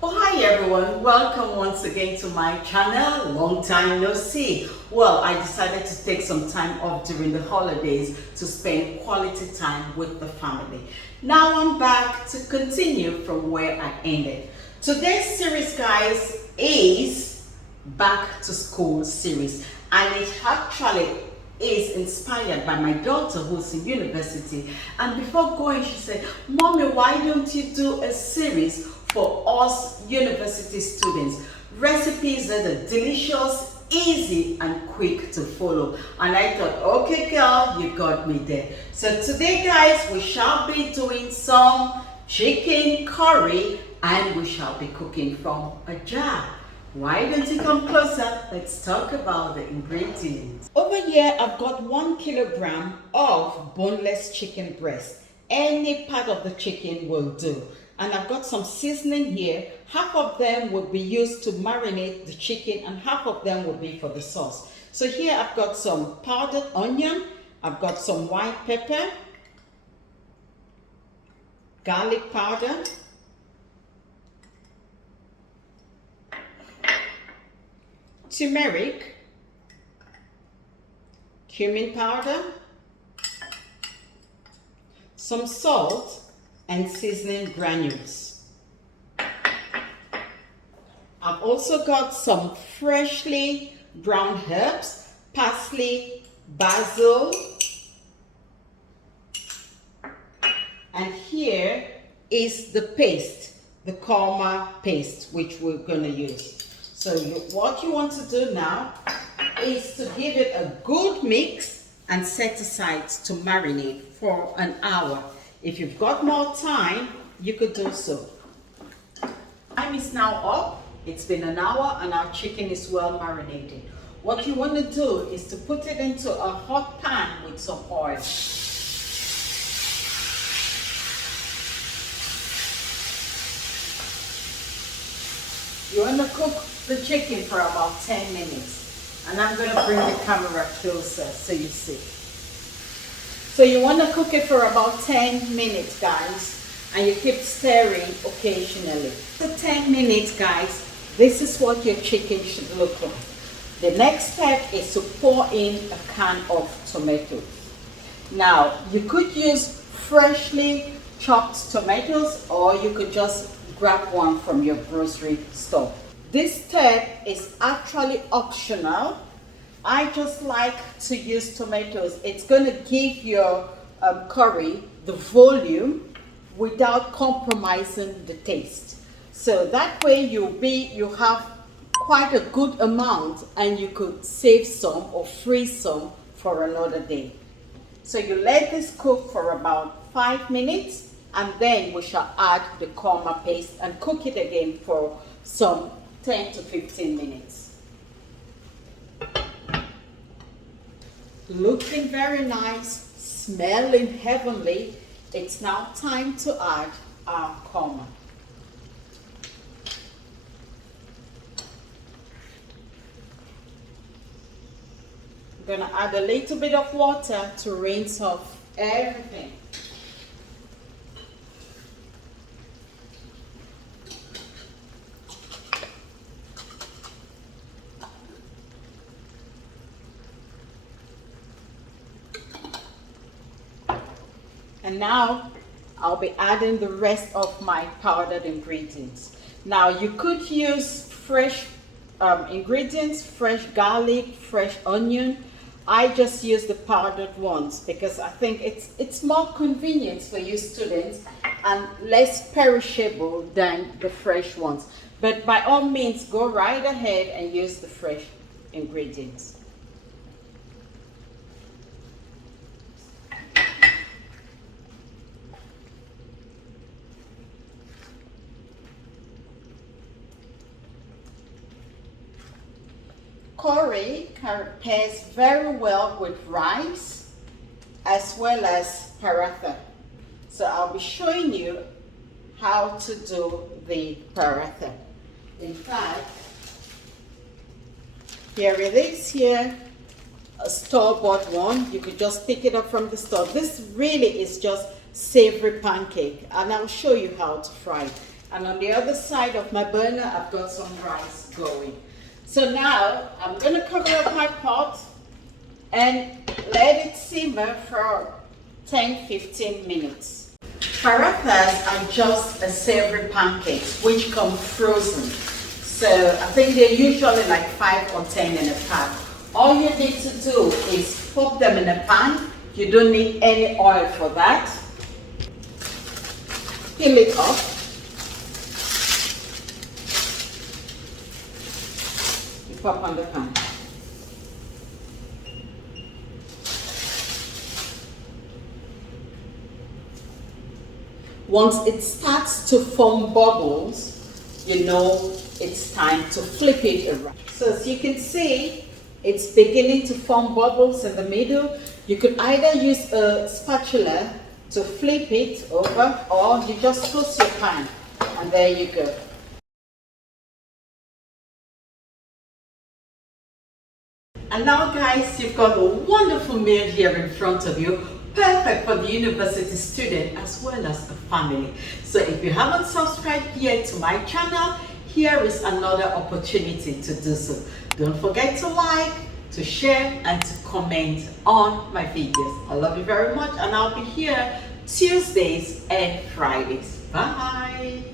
Oh, hi everyone, welcome once again to my channel. Long time no see. Well, I decided to take some time off during the holidays to spend quality time with the family. Now I'm back to continue from where I ended. Today's series, guys, is Back to School series, and it actually is inspired by my daughter who's in university. And before going, she said, "Mommy, why don't you do a series for us university students? Recipes that are delicious, easy and quick to follow." And I thought, okay girl, you got me there. So today, guys, we shall be doing some chicken curry and we shall be cooking from a jar. Why don't you come closer? Let's talk about the ingredients. Over here, I've got 1 kilogram of boneless chicken breast. Any part of the chicken will do. And I've got some seasoning here. Half of them will be used to marinate the chicken and half of them will be for the sauce. So here I've got some powdered onion. I've got some white pepper, garlic powder, turmeric, cumin powder, some salt, and seasoning granules. I've also got some freshly ground herbs, parsley, basil, and here is the paste, the KORMA paste, which we're going to use. So what you want to do now is to give it a good mix and set aside to marinate for an hour. If you've got more time, you could do so. Time is now up. It's been an hour and our chicken is well marinated. What you want to do is to put it into a hot pan with some oil. You want to cook the chicken for about 10 minutes. And I'm going to bring the camera closer so you see. So you want to cook it for about 10 minutes, guys. And you keep stirring occasionally. For 10 minutes, guys, this is what your chicken should look like. The next step is to pour in a can of tomatoes. Now, you could use freshly chopped tomatoes or you could just grab one from your grocery store. This step is actually optional. I just like to use tomatoes. It's going to give your curry the volume without compromising the taste. So that way you have quite a good amount and you could save some or freeze some for another day. So you let this cook for about 5 minutes and then we shall add the KORMA paste and cook it again for some 10 to 15 minutes. Looking very nice, smelling heavenly. It's now time to add our KORMA. I'm going to add a little bit of water to rinse off everything. And now I'll be adding the rest of my powdered ingredients. Now you could use fresh ingredients, fresh garlic, fresh onion. I just use the powdered ones because I think it's more convenient for you students and less perishable than the fresh ones. But by all means, go right ahead and use the fresh ingredients. Curry pairs very well with rice as well as paratha. So I'll be showing you how to do the paratha. In fact, here it is here, a store-bought one. You could just pick it up from the store. This really is just savory pancake and I'll show you how to fry it. And on the other side of my burner, I've got some rice going. So now I'm going to cover up my pot and let it simmer for 10-15 minutes. Parathas are just a savory pancakes which come frozen. So I think they're usually like 5 or 10 in a pack. All you need to do is pop them in a pan. You don't need any oil for that. Peel it up. You pop on the pan. Once it starts to form bubbles, you know it's time to flip it around. So as you can see, it's beginning to form bubbles in the middle. You could either use a spatula to flip it over, or you just toast your pan, and there you go. And now guys, you've got a wonderful meal here in front of you, perfect for the university student as well as the family. So if you haven't subscribed yet to my channel, here is another opportunity to do so. Don't forget to like, to share, and to comment on my videos. I love you very much, and I'll be here Tuesdays and Fridays. Bye!